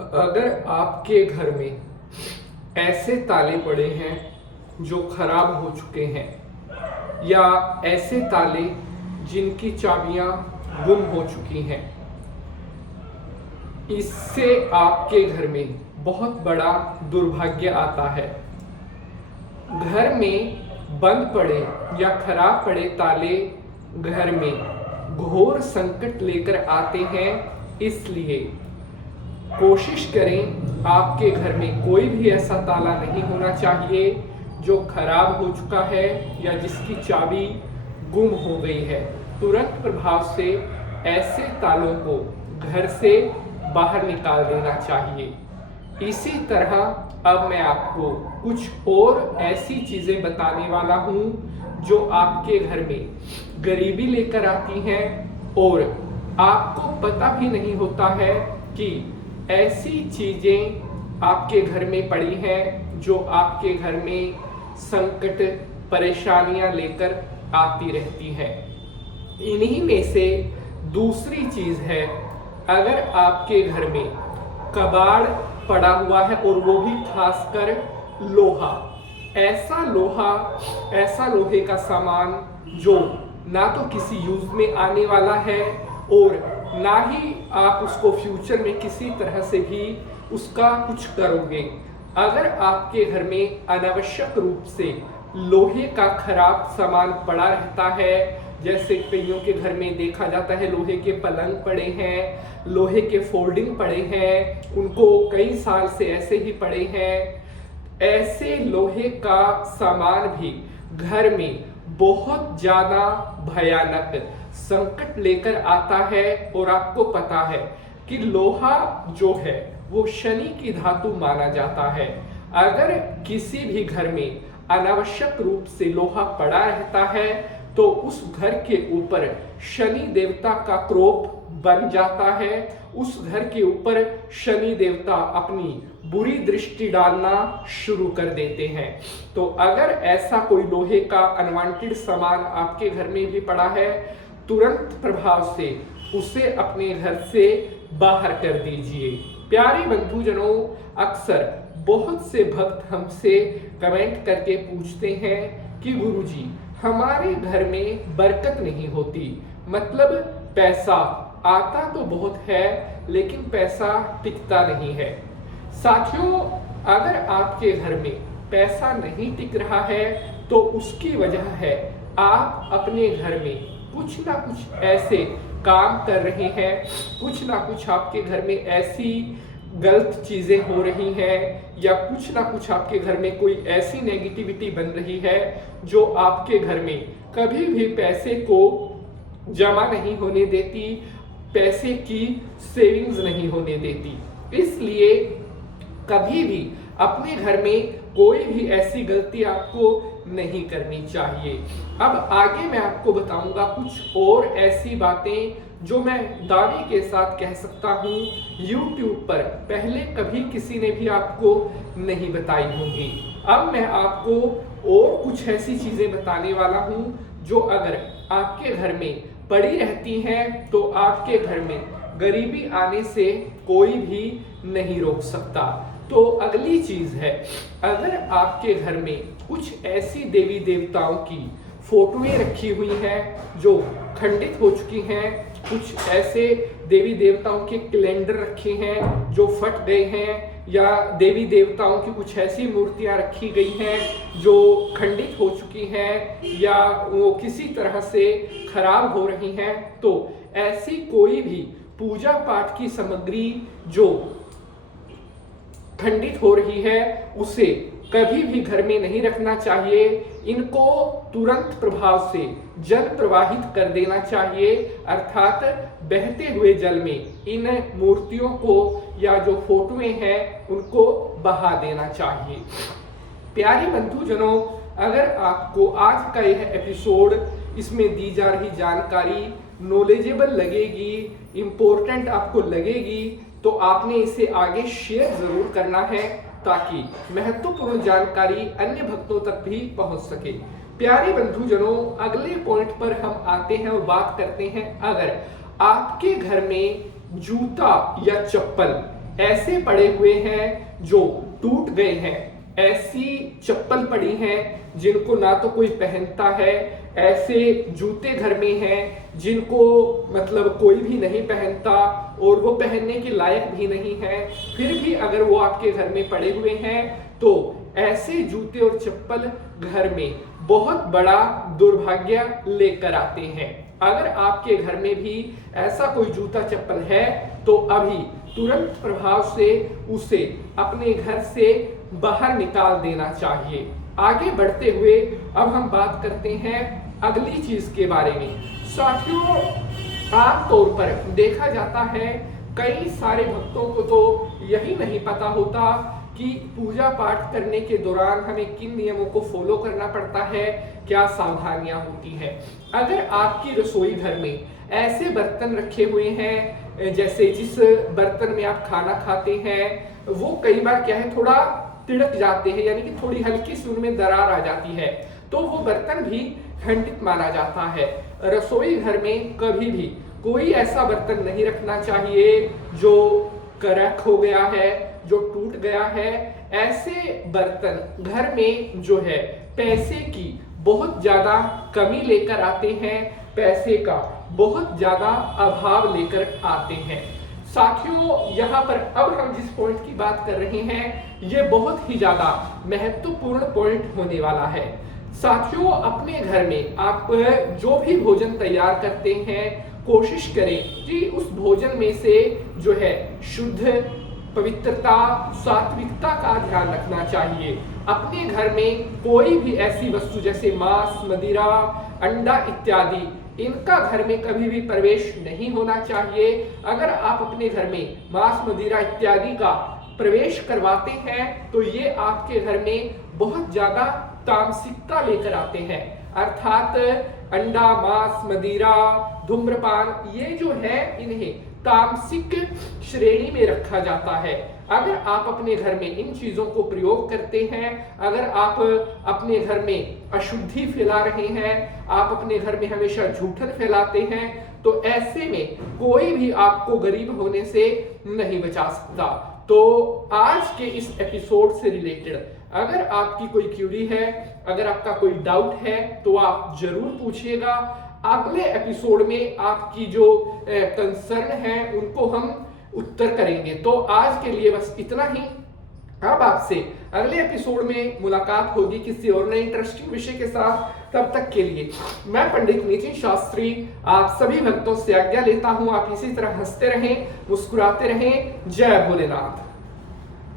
अगर आपके घर में ऐसे ताले पड़े हैं जो खराब हो चुके हैं या ऐसे ताले जिनकी चाबियां गुम हो चुकी हैं, इससे आपके घर में बहुत बड़ा दुर्भाग्य आता है। घर में बंद पड़े या खराब पड़े ताले घर में घोर संकट लेकर आते हैं। इसलिए कोशिश करें आपके घर में कोई भी ऐसा ताला नहीं होना चाहिए जो खराब हो चुका है या जिसकी चाबी गुम हो गई है। तुरंत प्रभाव से ऐसे तालों को घर से बाहर निकाल देना चाहिए। इसी तरह अब मैं आपको कुछ और ऐसी चीजें बताने वाला हूं जो आपके घर में गरीबी लेकर आती हैं और आपको पता भी नहीं होता है कि ऐसी चीजें आपके घर में पड़ी हैं जो आपके घर में संकट परेशानियां लेकर आती रहती हैं। इन्हीं में से दूसरी चीज है, अगर आपके घर में कबाड़ पड़ा हुआ है और वो भी खासकर लोहा, ऐसा लोहे का सामान जो ना तो किसी यूज में आने वाला है और ना ही आप उसको फ्यूचर में किसी तरह से भी उसका कुछ करोगे। अगर आपके घर में अनावश्यक रूप से लोहे का खराब सामान पड़ा रहता है, जैसे कईयों के घर में देखा जाता है लोहे के पलंग पड़े हैं, लोहे के फोल्डिंग पड़े हैं, उनको कई साल से ऐसे ही पड़े हैं, ऐसे लोहे का सामान भी घर में बहुत ज्यादा भयानक संकट लेकर आता है। और आपको पता है कि लोहा जो है वो शनि की धातु माना जाता है। अगर किसी भी घर में अनावश्यक रूप से लोहा पड़ा रहता है तो उस घर के ऊपर शनि देवता का क्रोध बन जाता है। उस घर के ऊपर शनि देवता अपनी बुरी दृष्टि डालना शुरू कर देते हैं। तो अगर ऐसा कोई लोहे का अनवांटेड सामान आपके घर में भी पड़ा है, तुरंत प्रभाव से उसे अपने घर से बाहर कर दीजिए। प्यारे बंधुजनों, अक्सर बहुत से भक्त हमसे कमेंट करके पूछते हैं कि गुरुजी हमारे घर में बरकत नहीं होती, मतलब पैसा आता तो बहुत है लेकिन पैसा टिकता नहीं है। साथियों, अगर आपके घर में पैसा नहीं टिक रहा है तो उसकी वजह है आप अपने घर में कुछ ना कुछ ऐसे काम कर रहे हैं, कुछ ना कुछ आपके घर में ऐसी गलत चीजें हो रही हैं या कुछ ना कुछ आपके घर में कोई ऐसी नेगेटिविटी बन रही है जो आपके घर में कभी भी पैसे को जमा नहीं होने देती, पैसे की सेविंग्स नहीं होने देती। इसलिए कभी भी अपने घर में कोई भी ऐसी गलती आपको नहीं करनी चाहिए। अब आगे मैं आपको बताऊंगा कुछ और ऐसी बातें जो मैं दावे के साथ कह सकता हूं YouTube पर पहले कभी किसी ने भी आपको नहीं बताई होंगी। अब मैं आपको और कुछ ऐसी चीजें बताने वाला हूं जो अगर आपके घर में पड़ी रहती हैं तो आपके घर में गरीबी आने से कोई भी नहीं रोक सकता। तो अगली चीज है, अगर आपके घर में कुछ ऐसी देवी देवताओं की फोटोएं रखी हुई हैं जो खंडित हो चुकी हैं, कुछ ऐसे देवी देवताओं के कैलेंडर रखे हैं जो फट गए हैं, या देवी देवताओं की कुछ ऐसी मूर्तियां रखी गई हैं जो खंडित हो चुकी हैं या वो किसी तरह से खराब हो रही हैं, तो ऐसी कोई भी पूजा पाठ की सामग्री जो खंडित हो रही है उसे कभी भी घर में नहीं रखना चाहिए। इनको तुरंत प्रभाव से जल प्रवाहित कर देना चाहिए, अर्थात बहते हुए जल में इन मूर्तियों को या जो फोटोएं हैं उनको बहा देना चाहिए। प्यारे बंधुजनों, अगर आपको आज का यह एपिसोड, इसमें दी जा रही जानकारी नॉलेजेबल लगेगी, इंपॉर्टेंट आपको लगेगी, तो आपने इसे आगे शेयर जरूर करना है ताकि महत्वपूर्ण जानकारी अन्य भक्तों तक भी पहुंच सके। प्यारे बंधुजनों, अगले पॉइंट पर हम आते हैं और बात करते हैं, अगर आपके घर में जूता या चप्पल ऐसे पड़े हुए हैं जो टूट गए हैं, ऐसी चप्पल पड़ी हैं जिनको ना तो कोई पहनता है, ऐसे जूते घर में हैं जिनको मतलब कोई भी नहीं पहनता और वो पहनने के लायक भी नहीं है, फिर भी अगर वो आपके घर में पड़े हुए हैं तो ऐसे जूते और चप्पल घर में बहुत बड़ा दुर्भाग्य लेकर आते हैं। अगर आपके घर में भी ऐसा कोई जूता चप्पल है तो अभी तुरंत प्रभाव से उसे अपने घर से बाहर निकाल देना चाहिए। आगे बढ़ते हुए अब हम बात करते हैं अगली चीज के बारे में। साथियों, आमतौर पर देखा जाता है कई सारे भक्तों को तो यही नहीं पता होता कि पूजा पाठ करने के दौरान हमें किन नियमों को फॉलो करना पड़ता है, क्या सावधानियां होती है। अगर आपकी रसोई घर में ऐसे बर्तन रखे हुए हैं, जैसे जिस बर्तन में आप खाना खाते हैं वो कई बार क्या है थोड़ा तिड़क जाते हैं, यानी कि थोड़ी हल्की सी उनमें दरार आ जाती है, तो वो बर्तन भी खंडित माना जाता है। रसोई घर में कभी भी कोई ऐसा बर्तन नहीं रखना चाहिए जो क्रैक हो गया है, जो टूट गया है। ऐसे बर्तन घर में जो है पैसे की बहुत ज्यादा कमी लेकर आते हैं, पैसे का बहुत ज्यादा अभाव लेकर आते हैं। साथियों, यहाँ पर अब हम जिस पॉइंट की बात कर रहे हैं ये बहुत ही ज्यादा महत्वपूर्ण पॉइंट होने वाला है। साथियों, अपने घर में आप जो भी भोजन तैयार करते हैं कोशिश करें कि उस भोजन में से जो है शुद्ध, पवित्रता, सात्विकता का ध्यान रखना चाहिए। अपने घर में कोई भी ऐसी वस्तु जैसे मांस, मदिरा, अंडा इत्यादि इनका घर में कभी भी प्रवेश नहीं होना चाहिए। अगर आप अपने घर में मांस, मदिरा इत्यादि का प्रवेश करवाते हैं तो ये आपके घर में बहुत ज्यादा तामसिकता लेकर आते हैं। अर्थात अंडा, मांस, मदिरा, धूम्रपान ये जो है इन्हें तामसिक श्रेणी में रखा जाता है। अगर आप अपने घर में इन चीजों को प्रयोग करते हैं, अगर आप अपने घर में अशुद्धि फैला रहे हैं, आप अपने घर में हमेशा झूठन फैलाते हैं, तो ऐसे में कोई भी आपको गरीब होने से नहीं बचा सकता। तो आज के इस एपिसोड से रिलेटेड अगर आपकी कोई क्यूरी है, अगर आपका कोई डाउट है तो आप जरूर पूछिएगा। अगले एपिसोड में आपकी जो कंसर्न है उनको हम उत्तर करेंगे। तो आज के लिए बस इतना ही। अब आपसे अगले एपिसोड में मुलाकात होगी किसी और नए इंटरेस्टिंग विषय के साथ। तब तक के लिए मैं पंडित नितिन शास्त्री आप सभी भक्तों से आज्ञा लेता हूं। आप इसी तरह हंसते रहें, मुस्कुराते रहें। जय भोलेनाथ।